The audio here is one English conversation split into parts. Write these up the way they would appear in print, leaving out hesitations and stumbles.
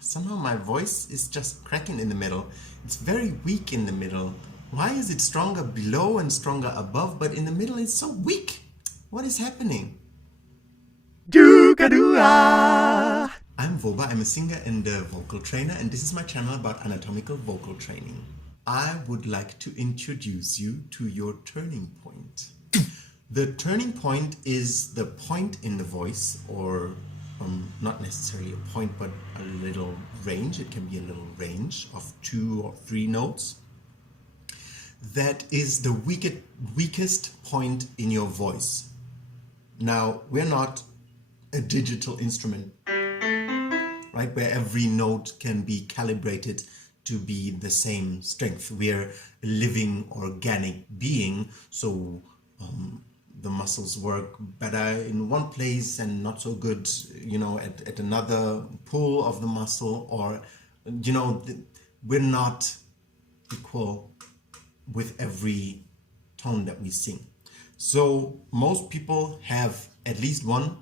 Somehow my voice is just cracking in the middle. It's very weak in the middle. Why is it stronger below and stronger above, but in the middle it's so weak? What is happening? I'm Voba, I'm a singer and a vocal trainer, and this is my channel about anatomical vocal training. I would like to introduce you to your turning point. The turning point is the point in the voice, or not necessarily a point, but a little range. It can be a little range of 2 or 3 notes. That is the weakest point in your voice. Now, we're not a digital instrument, right, where every note can be calibrated to be the same strength. We're a living, organic being, so the muscles work better in one place and not so good, at another pull of the muscle, or, we're not equal with every tone that we sing. So most people have at least one,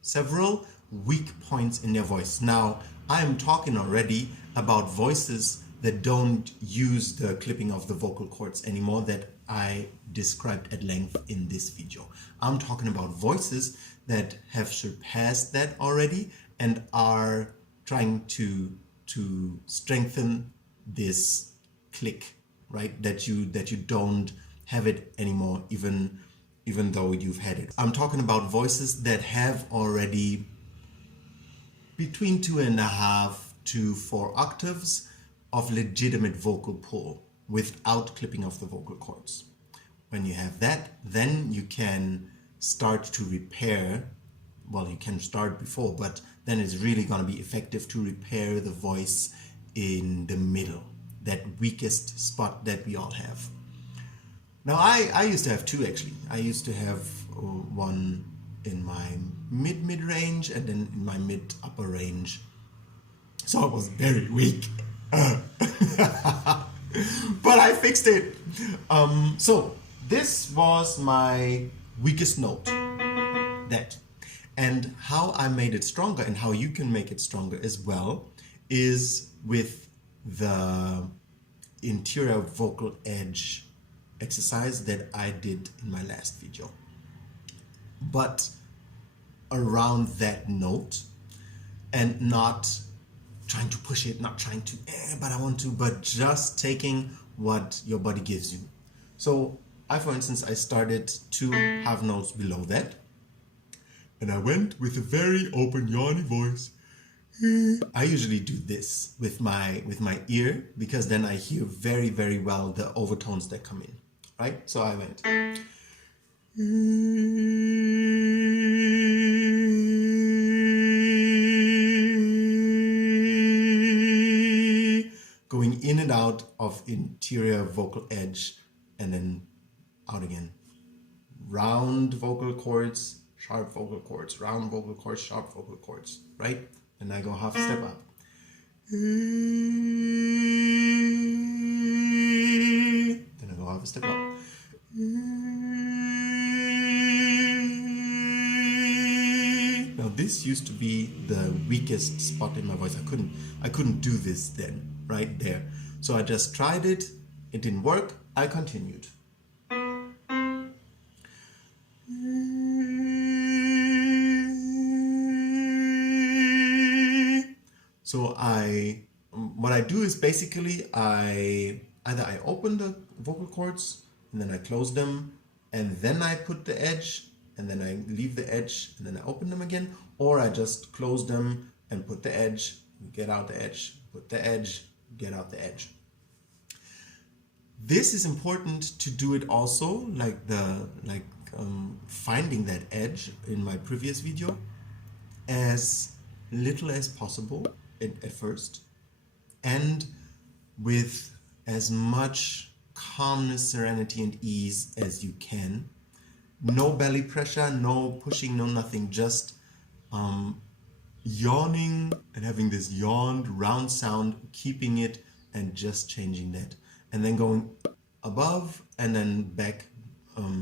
several weak points in their voice. Now, I am talking already about voices that don't use the clipping of the vocal cords anymore that I described at length in this video. I'm talking about voices that have surpassed that already and are trying to strengthen this click, right? That you don't have it anymore, even though you've had it. I'm talking about voices that have already between 2.5 to 4 octaves of legitimate vocal pull without clipping of the vocal cords. When you have that, then you can start to repair. Well, you can start before, but then it's really going to be effective to repair the voice in the middle, that weakest spot that we all have. Now, I used to have 2 actually. I used to have one in my mid range and then in my mid upper range. So I was very weak. But I fixed it. So this was my weakest note. That. And how I made it stronger and how you can make it stronger as well is with the interior vocal edge exercise that I did in my last video. But around that note, and not trying to push it, not trying to, but I want to, but just taking what your body gives you. So for instance, I started 2 half notes below that, and I went with a very open, yawny voice. I usually do this with my ear, because then I hear very, very well the overtones that come in, right? So I went. Going in and out of interior vocal edge and then out again. Round vocal cords, sharp vocal cords, round vocal cords, sharp vocal cords, right? And I go half a step up. Then I go half a step up. Now this used to be the weakest spot in my voice. I couldn't do this then, right there. So I just tried it. It didn't work. I continued. So what I do is basically I open the vocal cords and then I close them, and then I put the edge, and then I leave the edge, and then I open them again, or I just close them and put the edge, get out the edge, put the edge, get out the edge. This is important to do it also, finding that edge in my previous video, as little as possible at first, and with as much calmness, serenity, and ease as you can. No belly pressure, no pushing, no nothing, just yawning and having this yawned round sound, keeping it and just changing that, and then going above and then back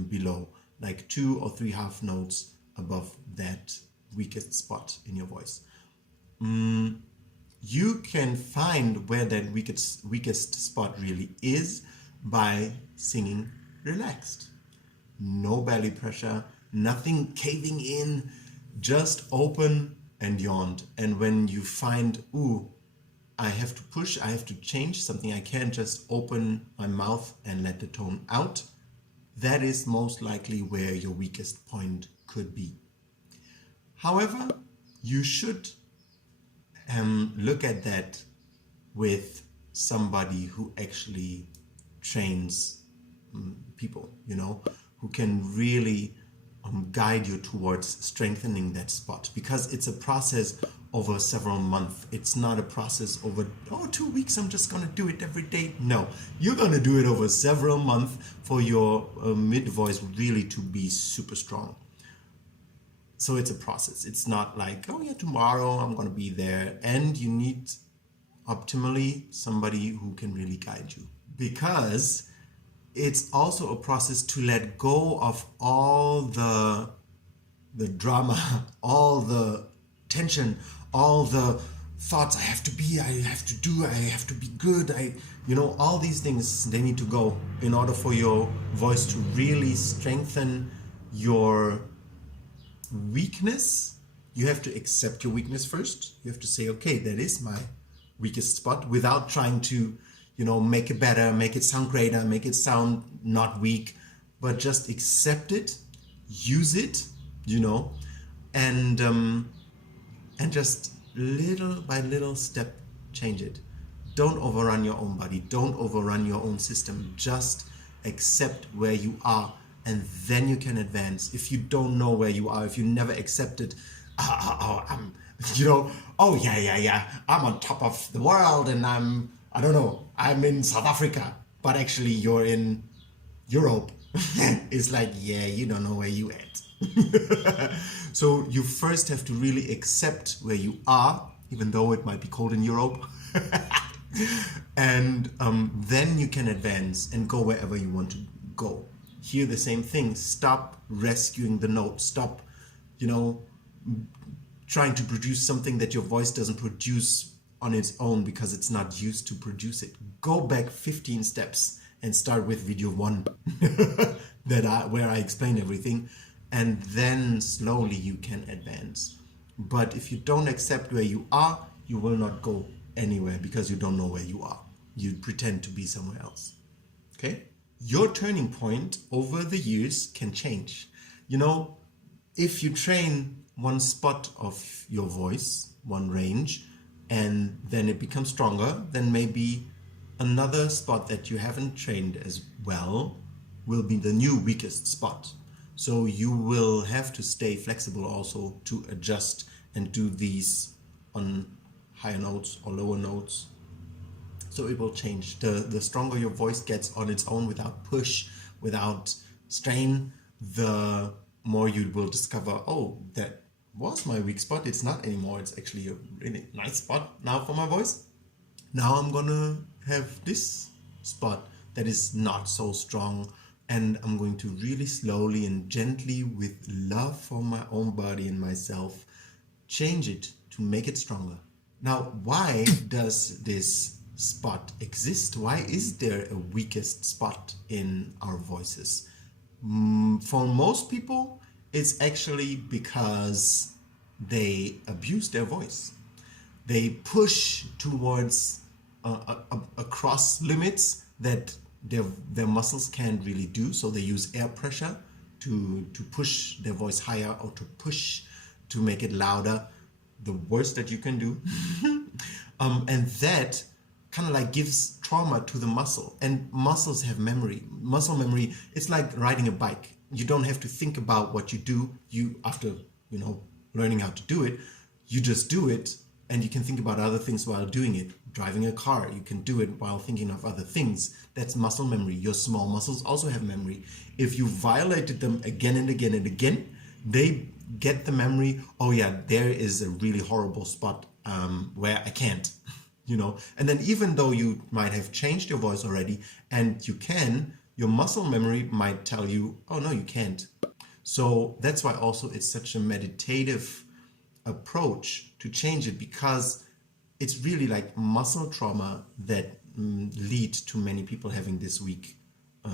below, like 2 or 3 half notes above that weakest spot in your voice. You can find where that weakest spot really is by singing relaxed. No belly pressure, nothing caving in, just open and yawned. And when you find, ooh, I have to push, I have to change something, I can't just open my mouth and let the tone out, that is most likely where your weakest point could be. However, you should look at that with somebody who actually trains people, who can really guide you towards strengthening that spot, because it's a process over several months. It's not a process over 2 weeks, I'm just gonna do it every day. No, you're gonna do it over several months for your mid voice really to be super strong. So it's a process. It's not like, oh yeah, tomorrow I'm gonna be there. And you need optimally somebody who can really guide you, because it's also a process to let go of all the drama, all the tension, all the thoughts, I have to be, I have to do, I have to be good, all these things, they need to go in order for your voice to really strengthen your weakness. You have to accept your weakness first. You have to say, okay, that is my weakest spot, without trying to, make it better, make it sound greater, make it sound not weak, but just accept it, use it, and just little by little step change it. Don't overrun your own body. Don't overrun your own system. Just accept where you are, and then you can advance. If you don't know where you are, if you never accepted, I'm on top of the world, and I'm in South Africa, but actually you're in Europe. It's like, yeah, you don't know where you at. So you first have to really accept where you are, even though it might be cold in Europe. And then you can advance and go wherever you want to go. Here the same thing. Stop rescuing the note. Stop, trying to produce something that your voice doesn't produce on its own because it's not used to produce it. Go back 15 steps and start with video 1 where I explain everything, and then slowly you can advance. But if you don't accept where you are, you will not go anywhere, because you don't know where you are. You pretend to be somewhere else. Okay? Your turning point over the years can change. If you train one spot of your voice, one range, and then it becomes stronger, then maybe another spot that you haven't trained as well will be the new weakest spot. So you will have to stay flexible also to adjust and do these on higher notes or lower notes. So it will change. The stronger your voice gets on its own, without push, without strain, the more you will discover, oh, that was my weak spot. It's not anymore. It's actually a really nice spot now for my voice. Now I'm gonna have this spot that is not so strong, and I'm going to really slowly and gently, with love for my own body and myself, change it to make it stronger. Now, why does this spot exist? Why is there a weakest spot in our voices? For most people, it's actually because they abuse their voice. They push towards across limits that their muscles can't really do. So they use air pressure to push their voice higher, or to push to make it louder. The worst that you can do. And that kind of like gives trauma to the muscle. And muscles have memory. Muscle memory, it's like riding a bike. You don't have to think about what you do. After learning how to do it, you just do it, and you can think about other things while doing it. Driving a car, you can do it while thinking of other things. That's muscle memory. Your small muscles also have memory. If you violated them again and again and again, they get the memory, oh yeah, there is a really horrible spot where I can't, And then even though you might have changed your voice already, and you can your muscle memory might tell you, oh no, you can't. So that's why also it's such a meditative approach to change it, because it's really like muscle trauma that lead to many people having this weak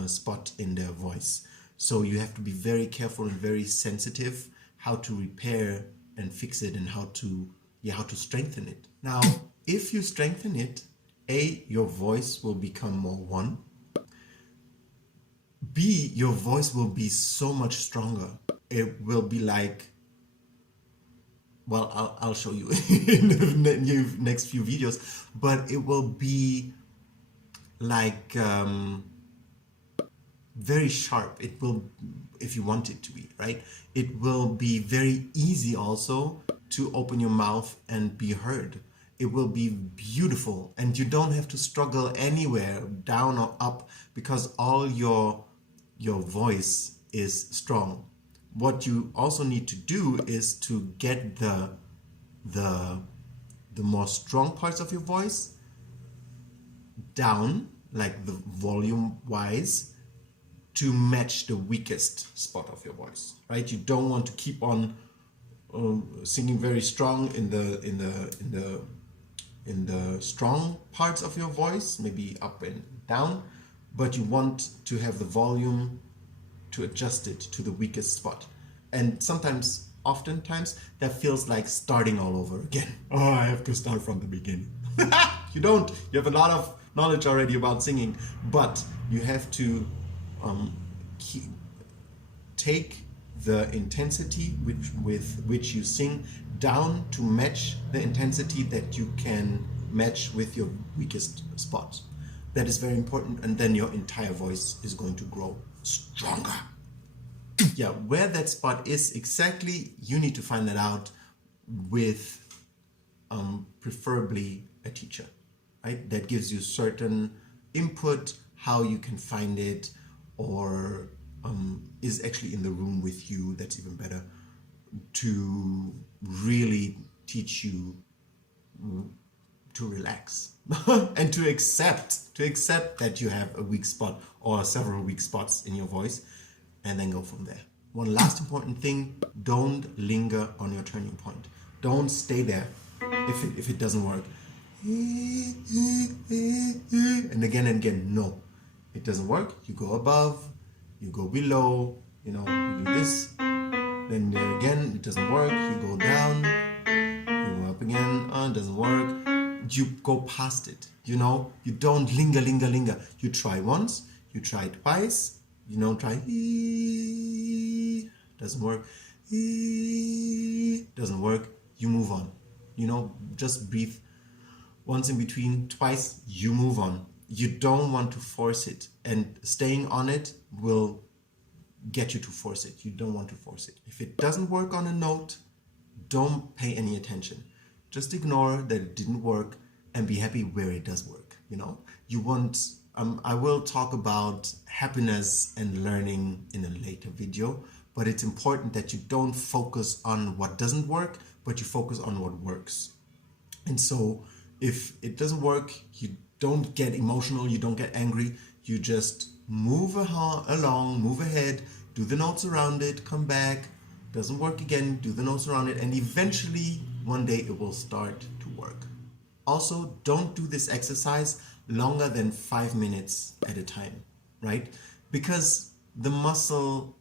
spot in their voice. So you have to be very careful and very sensitive how to repair and fix it, and how to strengthen it. Now, if you strengthen it, A, your voice will become more one. B, your voice will be so much stronger. It will be like, well, I'll show you in the next few videos, but it will be like very sharp. It will, if you want it to be, right? It will be very easy also to open your mouth and be heard. It will be beautiful, and you don't have to struggle anywhere, down or up, because all your voice is strong. What you also need to do is to get the more strong parts of your voice down, like the volume wise, to match the weakest spot of your voice, right? You don't want to keep on singing very strong in the strong parts of your voice, maybe up and down, but you want to have the volume to adjust it to the weakest spot. And oftentimes, that feels like starting all over again. Oh, I have to start from the beginning. You don't. You have a lot of knowledge already about singing, but you have to take the intensity with which you sing down to match the intensity that you can match with your weakest spot. That is very important, and then your entire voice is going to grow stronger. Yeah, where that spot is exactly, you need to find that out with preferably a teacher, right? That gives you certain input, how you can find it, or is actually in the room with you. That's even better, to really teach you to relax and to accept that you have a weak spot or several weak spots in your voice, and then go from there. One last important thing: don't linger on your turning point. Don't stay there if it doesn't work. And again, no, it doesn't work. You go above, you go below, you do this, then again it doesn't work. You go down, you go up again, it doesn't work. You go past it, you don't linger. You try once, you try twice, try, doesn't work, doesn't work, you move on. Just breathe once in between, twice, you move on. You don't want to force it, and staying on it will get you to force it. You don't want to force it. If it doesn't work on a note, don't pay any attention. Just ignore that it didn't work and be happy where it does work. You want, I will talk about happiness and learning in a later video, but it's important that you don't focus on what doesn't work, but you focus on what works. And so if it doesn't work, you don't get emotional, you don't get angry, you just move along, move ahead, do the notes around it, come back, doesn't work again, do the notes around it, and eventually one day it will start to work. Also, don't do this exercise longer than 5 minutes at a time, right? Because the muscle,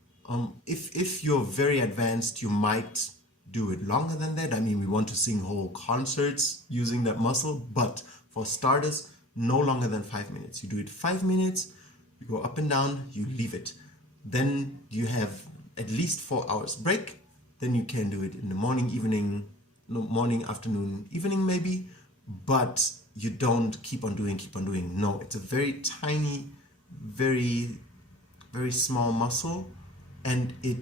if you're very advanced, you might do it longer than that. I mean, we want to sing whole concerts using that muscle, but for starters, no longer than 5 minutes. You do it 5 minutes, you go up and down, you leave it. Then you have at least 4 hours break. Then you can do it in the morning, evening, morning, afternoon, evening maybe, but you don't keep on doing. No, it's a very tiny, very, very small muscle, and it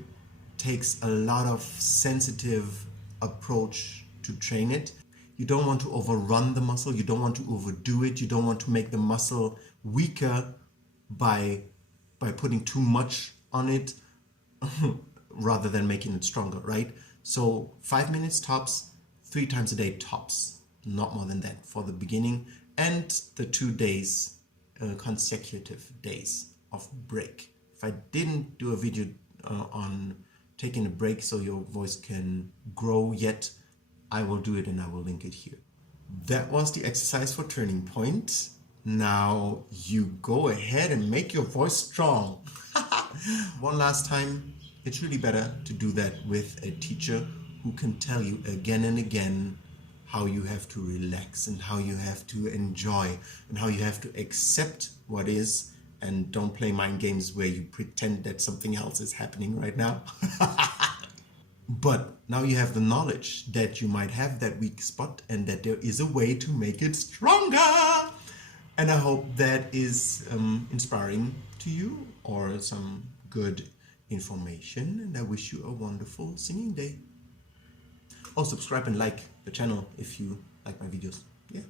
takes a lot of sensitive approach to train it. You don't want to overrun the muscle, you don't want to overdo it, you don't want to make the muscle weaker by putting too much on it rather than making it stronger, right? So 5 minutes tops, 3 times a day tops, not more than that for the beginning, and the 2 days, consecutive days of break. If I didn't do a video on taking a break so your voice can grow yet, I will do it and I will link it here. That was the exercise for turning point. Now you go ahead and make your voice strong. One last time, it's really better to do that with a teacher who can tell you again and again how you have to relax and how you have to enjoy and how you have to accept what is, and don't play mind games where you pretend that something else is happening right now. But now you have the knowledge that you might have that weak spot and that there is a way to make it stronger. And I hope that is inspiring to you or some good information. And I wish you a wonderful singing day. Oh, subscribe and like the channel if you like my videos. Yeah.